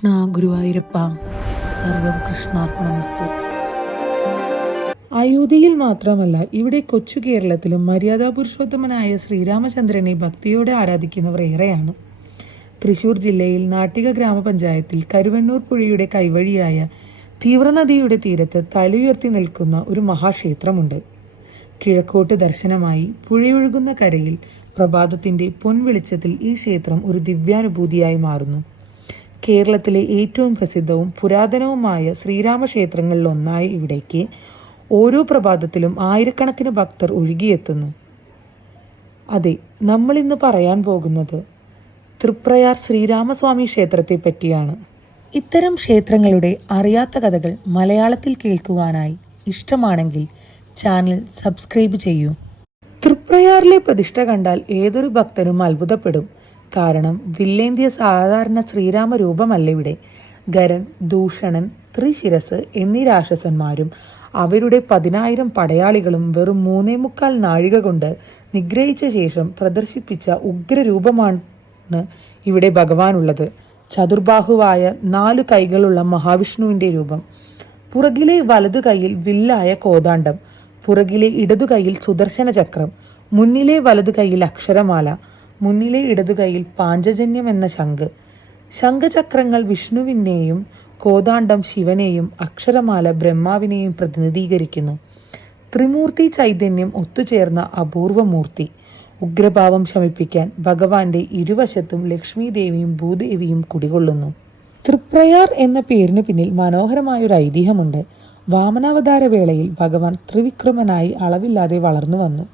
കൃഷ്ണ ഗുരുവായൂരപ്പ, സർവം കൃഷ്ണാർപ്പണമസ്തു. അയോധ്യയിൽ മാത്രമല്ല, ഇവിടെ കൊച്ചു കേരളത്തിലും മര്യാദാ പുരുഷോത്തമനായ ശ്രീരാമചന്ദ്രനെ ഭക്തിയോടെ ആരാധിക്കുന്നവർ ഏറെയാണ്. തൃശൂർ ജില്ലയിൽ നാട്ടിക ഗ്രാമപഞ്ചായത്തിൽ കരുവന്നൂർ പുഴയുടെ കൈവഴിയായ തീവ്രനദിയുടെ തീരത്ത് തലയുയർത്തി നിൽക്കുന്ന ഒരു മഹാക്ഷേത്രമുണ്ട്. കിഴക്കോട്ട് ദർശനമായി പുഴയൊഴുകുന്ന കരയിൽ പ്രഭാതത്തിന്റെ പൊൻവെളിച്ചത്തിൽ ഈ ക്ഷേത്രം ഒരു ദിവ്യാനുഭൂതിയായി മാറുന്നു. കേരളത്തിലെ ഏറ്റവും പ്രസിദ്ധവും പുരാതനവുമായ ശ്രീരാമക്ഷേത്രങ്ങളിലൊന്നായ ഇവിടേക്ക് ഓരോ പ്രഭാതത്തിലും ആയിരക്കണക്കിന് ഭക്തർ ഒഴുകിയെത്തുന്നു. അതെ, നമ്മളിന്ന് പറയാൻ പോകുന്നത് തൃപ്രയാർ ശ്രീരാമസ്വാമി ക്ഷേത്രത്തെ പറ്റിയാണ്. ഇത്തരം ക്ഷേത്രങ്ങളുടെ അറിയാത്ത കഥകൾ മലയാളത്തിൽ കേൾക്കുവാനായി ഇഷ്ടമാണെങ്കിൽ ചാനൽ സബ്സ്ക്രൈബ് ചെയ്യൂ. തൃപ്രയാറിലെ പ്രതിഷ്ഠ കണ്ടാൽ ഏതൊരു ഭക്തനും അത്ഭുതപ്പെടും. കാരണം വില്ലേന്തിയ സാധാരണ ശ്രീരാമ രൂപമല്ല ഇവിടെ. ഗരൻ, ദൂഷണൻ, ത്രിശിരസ് എന്നീ രാക്ഷസന്മാരും അവരുടെ 10,000 പടയാളികളും വെറും 3.25 നാഴിക കൊണ്ട് നിഗ്രഹിച്ച ശേഷം പ്രദർശിപ്പിച്ച ഉഗ്രരൂപമാണ് ഇവിടെ ഭഗവാനുള്ളത്. ചതുർബാഹുവായ 4 കൈകളുള്ള മഹാവിഷ്ണുവിന്റെ രൂപം. പുറകിലെ വലതു കൈയിൽ വില്ലായ കോദാണ്ഡം, പുറകിലെ ഇടതു കൈയിൽ സുദർശന ചക്രം, മുന്നിലെ വലതു കൈയിൽ അക്ഷരമാല, മുന്നിലെ ഇടതു കൈയിൽ പാഞ്ചജന്യം എന്ന ശംഖ്. ശംഖചക്രങ്ങൾ വിഷ്ണുവിനെയും കോദാണ്ഡം ശിവനെയും അക്ഷരമാല ബ്രഹ്മാവിനെയും പ്രതിനിധീകരിക്കുന്നു. ത്രിമൂർത്തി ചൈതന്യം ഒത്തുചേർന്ന അപൂർവമൂർത്തി. ഉഗ്രഭാവം ശമിപ്പിക്കാൻ ഭഗവാന്റെ ഇരുവശത്തും ലക്ഷ്മി ദേവിയും ഭൂദേവിയും കുടികൊള്ളുന്നു. തൃപ്രയാർ എന്ന പേരിന് പിന്നിൽ മനോഹരമായൊരു ഐതിഹ്യമുണ്ട്. വാമനാവതാര വേളയിൽ ഭഗവാൻ ത്രിവിക്രമനായി അളവില്ലാതെ വളർന്നു വന്നു.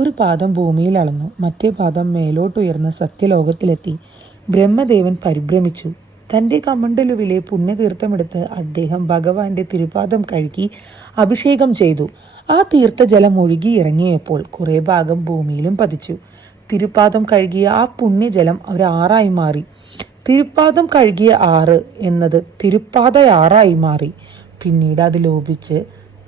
ഒരു പാദം ഭൂമിയിൽ അളന്നു, മറ്റേ പാദം മേലോട്ടുയർന്ന് സത്യലോകത്തിലെത്തി. ബ്രഹ്മദേവൻ പരിഭ്രമിച്ചു. തന്റെ കമണ്ഡലുവിലെ പുണ്യതീർത്ഥമെടുത്ത് അദ്ദേഹം ഭഗവാന്റെ തിരുപാദം കഴുകി അഭിഷേകം ചെയ്തു. ആ തീർത്ഥജലം ഒഴുകി ഇറങ്ങിയപ്പോൾ കുറെ ഭാഗം ഭൂമിയിലും പതിച്ചു. തിരുപാദം കഴുകിയ ആ പുണ്യജലം ഒരു ആറായി മാറി. തിരുപ്പാദം കഴുകിയ 6 എന്നത് തിരുപ്പാതയാറായി മാറി. പിന്നീട് അത് ലോപിച്ച്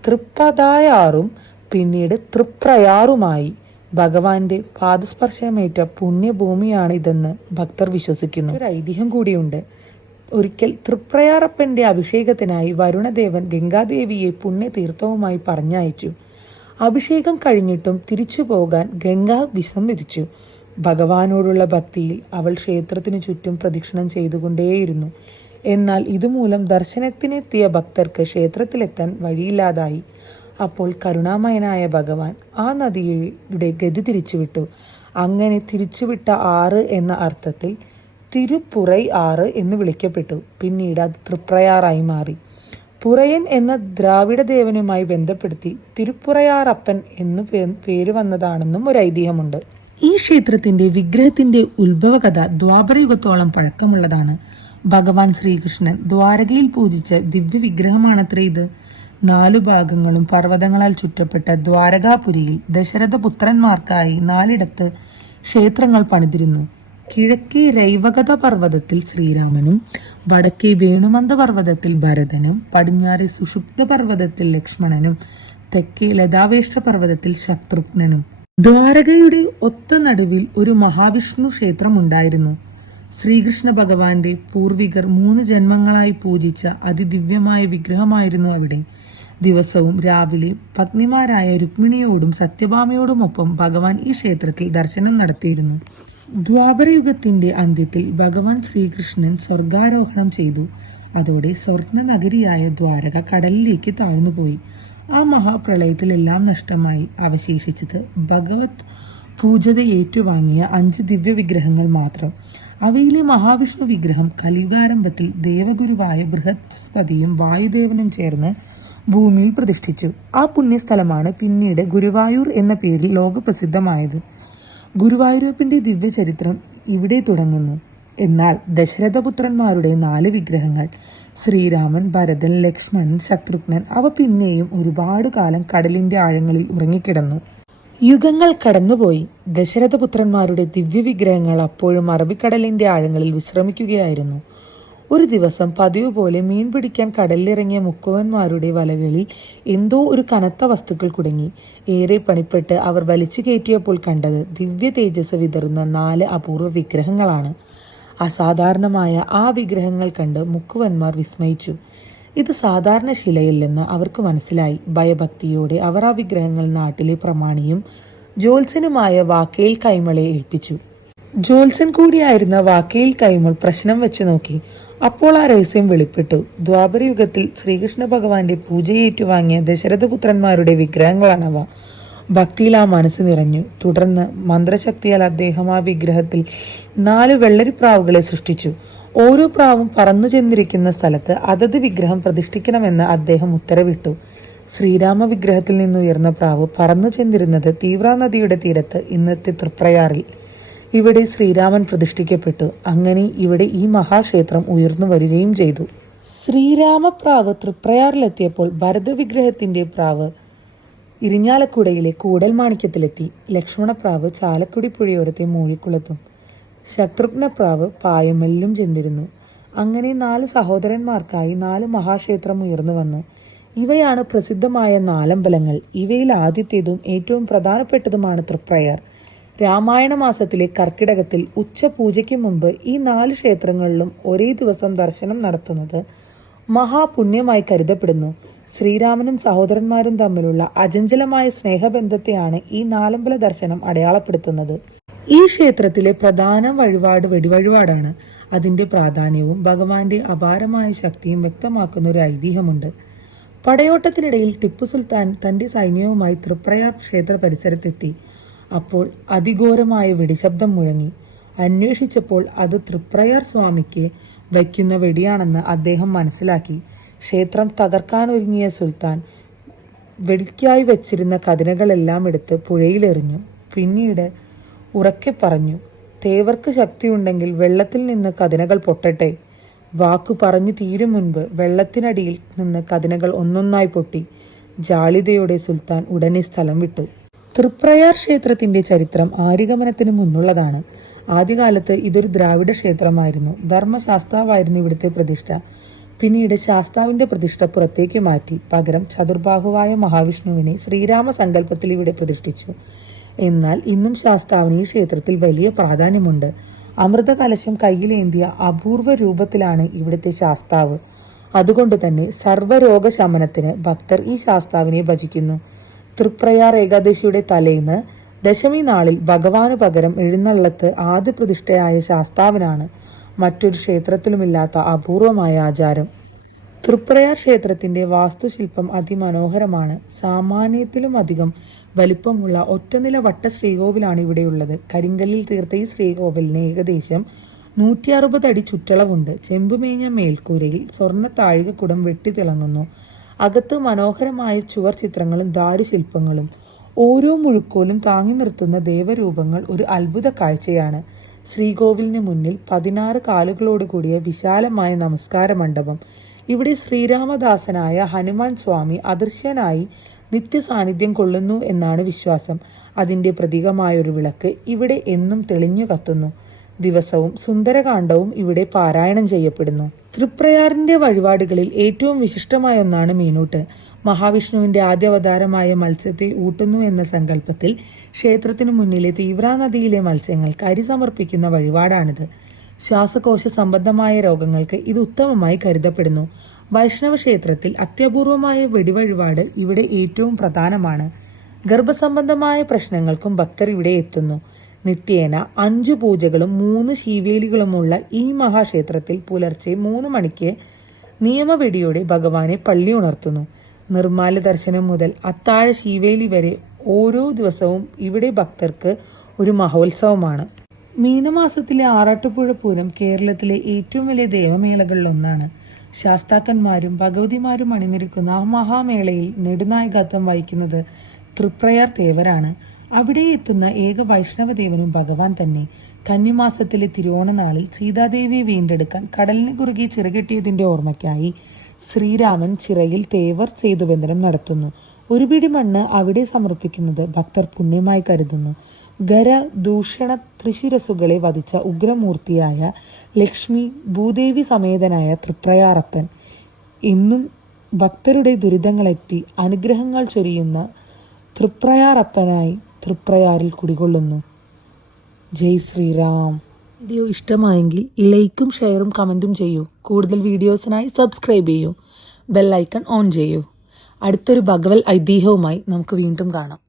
തൃപ്പതായാറും പിന്നീട് തൃപ്രയാറുമായി. ഭഗവാന്റെ പാദസ്പർശമേറ്റ പുണ്യഭൂമിയാണിതെന്ന് ഭക്തർ വിശ്വസിക്കുന്നു. ഒരു ഐതിഹ്യം കൂടിയുണ്ട്. ഒരിക്കൽ തൃപ്രയാറപ്പന്റെ അഭിഷേകത്തിനായി വരുണദേവൻ ഗംഗാദേവിയെ പുണ്യതീർത്ഥവുമായി പറഞ്ഞയച്ചു. അഭിഷേകം കഴിഞ്ഞിട്ടും തിരിച്ചു പോകാൻ ഗംഗ വിസമ്മതിച്ചു. ഭഗവാനോടുള്ള ഭക്തിയിൽ അവൾ ക്ഷേത്രത്തിനു ചുറ്റും പ്രദക്ഷിണം ചെയ്തുകൊണ്ടേയിരുന്നു. എന്നാൽ ഇതുമൂലം ദർശനത്തിനെത്തിയ ഭക്തർക്ക് ക്ഷേത്രത്തിലെത്താൻ വഴിയില്ലാതായി. അപ്പോൾ കരുണാമയനായ ഭഗവാൻ ആ നദിയുടെ ഗതി തിരിച്ചുവിട്ടു. അങ്ങനെ തിരിച്ചുവിട്ട 6 എന്ന അർത്ഥത്തിൽ തിരുപ്പുറൈ 6 എന്ന് വിളിക്കപ്പെട്ടു. പിന്നീട് അത് തൃപ്രയാറായി മാറി. പുറയൻ എന്ന ദ്രാവിഡ ദേവനുമായി ബന്ധപ്പെടുത്തി തിരുപ്പുറയാറപ്പൻ എന്നു പേര് വന്നതാണെന്നും ഒരു ഐതിഹ്യമുണ്ട്. ഈ ക്ഷേത്രത്തിന്റെ വിഗ്രഹത്തിന്റെ ഉത്ഭവകഥ ദ്വാപരയുഗത്തോളം പഴക്കമുള്ളതാണ്. ഭഗവാൻ ശ്രീകൃഷ്ണൻ ദ്വാരകയിൽ പൂജിച്ച ദിവ്യ വിഗ്രഹമാണത്രേ ഇത്. 4 ഭാഗങ്ങളും പർവ്വതങ്ങളാൽ ചുറ്റപ്പെട്ട ദ്വാരകാപുരിയിൽ ദശരഥപുത്രന്മാർക്കായി 4 ക്ഷേത്രങ്ങൾ പണിതിരുന്നു. കിഴക്കേ രൈവകത പർവ്വതത്തിൽ ശ്രീരാമനും, വടക്കേ വേണുമന്ത പർവ്വതത്തിൽ ഭരതനും, പടിഞ്ഞാറേ സുഷുപ്ത പർവ്വതത്തിൽ ലക്ഷ്മണനും, തെക്കേ ലതാവേഷ്ട പർവ്വതത്തിൽ ശത്രുഘ്നനും. ദ്വാരകയുടെ ഒത്ത നടുവിൽ ഒരു മഹാവിഷ്ണു ക്ഷേത്രമുണ്ടായിരുന്നു. ശ്രീകൃഷ്ണ ഭഗവാന്റെ പൂർവികർ 3 ജന്മങ്ങളായി പൂജിച്ച അതിദിവ്യമായ വിഗ്രഹമായിരുന്നു അവിടെ. ദിവസവും രാവിലെ പത്നിമാരായ രുക്മിണിയോടും സത്യഭാമയോടുമൊപ്പം ഭഗവാൻ ഈ ക്ഷേത്രത്തിൽ ദർശനം നടത്തിയിരുന്നു. ദ്വാപരയുഗത്തിന്റെ അന്ത്യത്തിൽ ഭഗവാൻ ശ്രീകൃഷ്ണൻ സ്വർഗാരോഹണം ചെയ്തു. അതോടെ സ്വർണ്ണ നഗരിയായ ദ്വാരക കടലിലേക്ക് താഴ്ന്നുപോയി. ആ മഹാപ്രളയത്തിൽ എല്ലാം നഷ്ടമായി. അവശേഷിച്ചത് ഭഗവത് പൂജത ഏറ്റുവാങ്ങിയ 5 ദിവ്യ വിഗ്രഹങ്ങൾ മാത്രം. അവയിലെ മഹാവിഷ്ണു വിഗ്രഹം കലിയുഗാരംഭത്തിൽ ദേവഗുരുവായ ബൃഹസ്പതിയും വായുദേവനും ചേർന്ന് ഭൂമിയിൽ പ്രതിഷ്ഠിച്ചു. ആ പുണ്യസ്ഥലമാണ് പിന്നീട് ഗുരുവായൂർ എന്ന പേരിൽ ലോകപ്രസിദ്ധമായത്. ഗുരുവായൂരപ്പന്റെ ദിവ്യചരിത്രം ഇവിടെ തുടങ്ങുന്നു. എന്നാൽ ദശരഥപുത്രന്മാരുടെ 4 വിഗ്രഹങ്ങൾ ശ്രീരാമൻ, ഭരതൻ, ലക്ഷ്മണൻ, ശത്രുഘ്നൻ അവ പിന്നെയും ഒരുപാട് കാലം കടലിന്റെ ആഴങ്ങളിൽ ഉറങ്ങിക്കിടന്നു. യുഗങ്ങൾ കടന്നുപോയി. ദശരഥപുത്രന്മാരുടെ ദിവ്യവിഗ്രഹങ്ങൾ അപ്പോഴും അറബിക്കടലിന്റെ ആഴങ്ങളിൽ വിശ്രമിക്കുകയായിരുന്നു. ഒരു ദിവസം പതിവ് പോലെ മീൻ പിടിക്കാൻ കടലിലിറങ്ങിയ മുക്കുവന്മാരുടെ വലകളിൽ എന്തോ ഒരു കനത്ത വസ്തുക്കൾ കുടുങ്ങി. ഏറെ പണിപ്പെട്ട് അവർ വലിച്ചു കയറ്റിയപ്പോൾ കണ്ടത് ദിവ്യ തേജസ് വിതറുന്ന 4 അപൂർവ വിഗ്രഹങ്ങളാണ്. അസാധാരണമായ ആ വിഗ്രഹങ്ങൾ കണ്ട് മുക്കുവന്മാർ വിസ്മയിച്ചു. ഇത് സാധാരണ ശിലയില്ലെന്ന് അവർക്ക് മനസ്സിലായി. ഭയഭക്തിയോടെ അവർ ആ വിഗ്രഹങ്ങൾ നാട്ടിലെ പ്രമാണിയും ജോത്സ്യനുമായ വാക്കേൽ കൈമളെ ഏൽപ്പിച്ചു. ജോത്സ്യൻ കൂടിയായിരുന്ന വാക്കേൽ കൈമൾ പ്രശ്നം വെച്ചു നോക്കി. അപ്പോൾ ആ രഹസ്യം വെളിപ്പെട്ടു. ദ്വാപരയുഗത്തിൽ ശ്രീകൃഷ്ണ ഭഗവാന്റെ പൂജയേറ്റുവാങ്ങിയ ദശരഥപുത്രന്മാരുടെ വിഗ്രഹങ്ങളാണവ. ഭക്തിയിൽ ആ മനസ്സ് നിറഞ്ഞു. തുടർന്ന് മന്ത്രശക്തിയാൽ അദ്ദേഹം ആ വിഗ്രഹത്തിൽ 4 വെള്ളരിപ്രാവുകളെ സൃഷ്ടിച്ചു. ഓരോ പ്രാവും പറന്നു ചെന്നിരിക്കുന്ന സ്ഥലത്ത് അതത് വിഗ്രഹം പ്രതിഷ്ഠിക്കണമെന്ന് അദ്ദേഹം ഉത്തരവിട്ടു. ശ്രീരാമ വിഗ്രഹത്തിൽ നിന്നുയർന്ന പ്രാവ് പറന്നു ചെന്നിരുന്നത് തീവ്ര നദിയുടെ തീരത്ത്, ഇന്നത്തെ തൃപ്രയാറിൽ. ഇവിടെ ശ്രീരാമൻ പ്രതിഷ്ഠിക്കപ്പെട്ടു. അങ്ങനെ ഇവിടെ ഈ മഹാക്ഷേത്രം ഉയർന്നു വരികയും ചെയ്തു. ശ്രീരാമപ്രാവ് തൃപ്രയാറിലെത്തിയപ്പോൾ ഭരതവിഗ്രഹത്തിന്റെ പ്രാവ് ഇരിഞ്ഞാലക്കുടയിലെ കൂടൽമാണിക്യത്തിലെത്തി. ലക്ഷ്മണപ്രാവ് ചാലക്കുടി പുഴയോരത്തെ മൂഴിക്കുളത്തും, ശത്രുഘ്നപ്രാവ് പായമ്മലിലും ചെന്നിരുന്നു. അങ്ങനെ 4 സഹോദരന്മാർക്കായി 4 മഹാക്ഷേത്രം ഉയർന്നു വന്നു. ഇവയാണ് പ്രസിദ്ധമായ 4 അമ്പലങ്ങൾ. ഇവയിൽ ആദ്യത്തേതും ഏറ്റവും പ്രധാനപ്പെട്ടതുമാണ് തൃപ്രയാർ. രാമായണ മാസത്തിലെ കർക്കിടകത്തിൽ ഉച്ചപൂജയ്ക്ക് മുമ്പ് ഈ 4 ക്ഷേത്രങ്ങളിലും ഒരേ ദിവസം ദർശനം നടത്തുന്നത് മഹാപുണ്യമായി കരുതപ്പെടുന്നു. ശ്രീരാമനും സഹോദരന്മാരും തമ്മിലുള്ള അചഞ്ചലമായ സ്നേഹബന്ധത്തെയാണ് ഈ 4 അമ്പല ദർശനം അടയാളപ്പെടുത്തുന്നത്. ഈ ക്ഷേത്രത്തിലെ പ്രധാന വഴിപാട് വെടിവഴിപാടാണ്. അതിന്റെ പ്രാധാന്യവും ഭഗവാന്റെ അപാരമായ ശക്തിയും വ്യക്തമാക്കുന്ന ഒരു ഐതിഹ്യമുണ്ട്. പടയോട്ടത്തിനിടയിൽ ടിപ്പു സുൽത്താൻ തന്റെ സൈന്യവുമായി തൃപ്രയാർ ക്ഷേത്ര പരിസരത്തെത്തി. അപ്പോൾ അതിഘോരമായ വെടിശബ്ദം മുഴങ്ങി. അന്വേഷിച്ചപ്പോൾ അത് തൃപ്രയാർ സ്വാമിക്ക് വയ്ക്കുന്ന വെടിയാണെന്ന് അദ്ദേഹം മനസ്സിലാക്കി. ക്ഷേത്രം തകർക്കാനൊരുങ്ങിയ സുൽത്താൻ വെടിക്കായി വച്ചിരുന്ന കതിനകളെല്ലാം എടുത്ത് പുഴയിലെറിഞ്ഞു. പിന്നീട് ഉറക്കെ പറഞ്ഞു, തേവർക്ക് ശക്തിയുണ്ടെങ്കിൽ വെള്ളത്തിൽ നിന്ന് കതിനകൾ പൊട്ടട്ടെ. വാക്കു പറഞ്ഞു തീരും മുൻപ് വെള്ളത്തിനടിയിൽ നിന്ന് കതിനകൾ ഒന്നൊന്നായി പൊട്ടി. ജാളിതയോടെ സുൽത്താൻ ഉടനെ സ്ഥലം വിട്ടു. തൃപ്രയാർ ക്ഷേത്രത്തിന്റെ ചരിത്രം ആര്യഗമനത്തിനു മുന്നുള്ളതാണ്. ആദ്യകാലത്ത് ഇതൊരു ദ്രാവിഡ ക്ഷേത്രമായിരുന്നു. ധർമ്മശാസ്താവായിരുന്നു ഇവിടുത്തെ പ്രതിഷ്ഠ. പിന്നീട് ശാസ്താവിന്റെ പ്രതിഷ്ഠ പുറത്തേക്ക് മാറ്റി. പകരം ചതുർബാഹുവായ മഹാവിഷ്ണുവിനെ ശ്രീരാമ സങ്കല്പത്തിൽ ഇവിടെ പ്രതിഷ്ഠിച്ചു. എന്നാൽ ഇന്നും ശാസ്താവിന് ഈ ക്ഷേത്രത്തിൽ വലിയ പ്രാധാന്യമുണ്ട്. അമൃതകലശം കയ്യിലേന്തിയ അപൂർവ രൂപത്തിലാണ് ഇവിടുത്തെ ശാസ്താവ്. അതുകൊണ്ട് തന്നെ സർവ്വരോഗശമനത്തിന് ഭക്തർ ഈ ശാസ്താവിനെ ഭജിക്കുന്നു. തൃപ്രയാർ ഏകാദശിയുടെ തലേന്ന് ദശമി നാളിൽ ഭഗവാനു പകരം എഴുന്നള്ളത്ത് ആദ്യ പ്രതിഷ്ഠയായ ശാസ്താവിനാണ്. മറ്റൊരു ക്ഷേത്രത്തിലുമില്ലാത്ത അപൂർവമായ ആചാരം. തൃപ്രയാർ ക്ഷേത്രത്തിന്റെ വാസ്തുശില്പം അതിമനോഹരമാണ്. സാമാന്യത്തിലും അധികം വലിപ്പമുള്ള ഒറ്റനില വട്ട ശ്രീകോവിലാണ് ഇവിടെയുള്ളത്. കരിങ്കല്ലിൽ തീർത്ത ഈ ശ്രീകോവിലിന് ഏകദേശം 160 അടി ചുറ്റളവുണ്ട്. ചെമ്പുമേഞ്ഞ മേൽക്കൂരയിൽ സ്വർണ്ണ താഴികക്കുടം വെട്ടിത്തിളങ്ങുന്നു. അകത്ത് മനോഹരമായ ചുവർ ചിത്രങ്ങളും ദാരുശില്പങ്ങളും. ഓരോ മുഴുക്കോലും താങ്ങി നിർത്തുന്ന ദേവരൂപങ്ങൾ ഒരു അത്ഭുത കാഴ്ചയാണ്. ശ്രീകോവിലിന് മുന്നിൽ 16 കാലുകളോട് കൂടിയ വിശാലമായ നമസ്കാര മണ്ഡപം. ഇവിടെ ശ്രീരാമദാസനായ ഹനുമാൻ സ്വാമി അദൃശ്യനായി നിത്യസാന്നിധ്യം കൊള്ളുന്നു എന്നാണ് വിശ്വാസം. അതിന്റെ പ്രതീകമായൊരു വിളക്ക് ഇവിടെ എന്നും തെളിഞ്ഞു കത്തുന്നു. ദിവസവും സുന്ദരകാന്ഡവും ഇവിടെ പാരായണം ചെയ്യപ്പെടുന്നു. തൃപ്രയാറിന്റെ വഴിപാടുകളിൽ ഏറ്റവും വിശിഷ്ടമായ ഒന്നാണ് മീനൂട്ട്. മഹാവിഷ്ണുവിന്റെ ആദ്യാവതാരമായ മത്സ്യത്തെ ഊട്ടുന്നു എന്ന സങ്കല്പത്തിൽ ക്ഷേത്രത്തിനു മുന്നിലെ തീവ്ര നദിയിലെ മത്സ്യങ്ങൾക്ക് അരി സമർപ്പിക്കുന്ന വഴിപാടാണിത്. ശ്വാസകോശ സംബന്ധമായ രോഗങ്ങൾക്ക് ഇത് ഉത്തമമായി കരുതപ്പെടുന്നു. വൈഷ്ണവ ക്ഷേത്രത്തിൽ അത്യപൂർവമായ വെടിവഴിപാട് ഇവിടെ ഏറ്റവും പ്രധാനമാണ്. ഗർഭസംബന്ധമായ പ്രശ്നങ്ങൾക്കും ഭക്തർ ഇവിടെ എത്തുന്നു. നിത്യേന 5 പൂജകളും 3 ശീവേലികളുമുള്ള ഈ മഹാക്ഷേത്രത്തിൽ പുലർച്ചെ 3 മണിക്ക് നിയമവെടിയോടെ ഭഗവാനെ പള്ളി ഉണർത്തുന്നു. നിർമ്മാല്യ ദർശനം മുതൽ അത്താഴ ശീവേലി വരെ ഓരോ ദിവസവും ഇവിടെ ഭക്തർക്ക് ഒരു മഹോത്സവമാണ്. മീനമാസത്തിലെ ആറാട്ടുപുഴ പൂരം കേരളത്തിലെ ഏറ്റവും വലിയ ദേവമേളകളിലൊന്നാണ്. ശാസ്താക്കന്മാരും ഭഗവതിമാരും അണിനിരക്കുന്ന ആ മഹാമേളയിൽ നെടുനായകത്വം വഹിക്കുന്നത് തൃപ്രയാർ തേവരാണ്. അവിടെ എത്തുന്ന ഏക വൈഷ്ണവദേവനും ഭഗവാൻ തന്നെ. കന്നിമാസത്തിലെ തിരുവോണനാളിൽ സീതാദേവിയെ വീണ്ടെടുക്കാൻ കടലിന് കുറുകെ ചിറകെട്ടിയതിന്റെ ഓർമ്മയ്ക്കായി ശ്രീരാമൻ ചിറയിൽ തേവർ സേതുബന്ധനം നടത്തുന്നു. ഒരു പിടി മണ്ണ് അവിടെ സമർപ്പിക്കുന്നത് ഭക്തർ പുണ്യമായി കരുതുന്നു. ഖര ദൂഷണ ത്രിശിരസുകളെ വധിച്ച ഉഗ്രമൂർത്തിയായ ലക്ഷ്മി ഭൂദേവി സമേതനായ തൃപ്രയാറപ്പൻ ഇന്നും ഭക്തരുടെ ദുരിതങ്ങളെറ്റി അനുഗ്രഹങ്ങൾ ചൊരിയുന്ന തൃപ്രയാറപ്പനായി തൃപ്രയാറിൽ കുടികൊള്ളുന്നു. ജയ് ശ്രീറാം. വീഡിയോ ഇഷ്ടമായെങ്കിൽ ലൈക്കും ഷെയറും കമൻറ്റും ചെയ്യൂ. കൂടുതൽ വീഡിയോസിനായി സബ്സ്ക്രൈബ് ചെയ്യൂ. ബെൽ ഐക്കൺ ഓൺ ചെയ്യൂ. അടുത്തൊരു ഭഗവത് ഐതിഹ്യവുമായി നമുക്ക് വീണ്ടും കാണാം.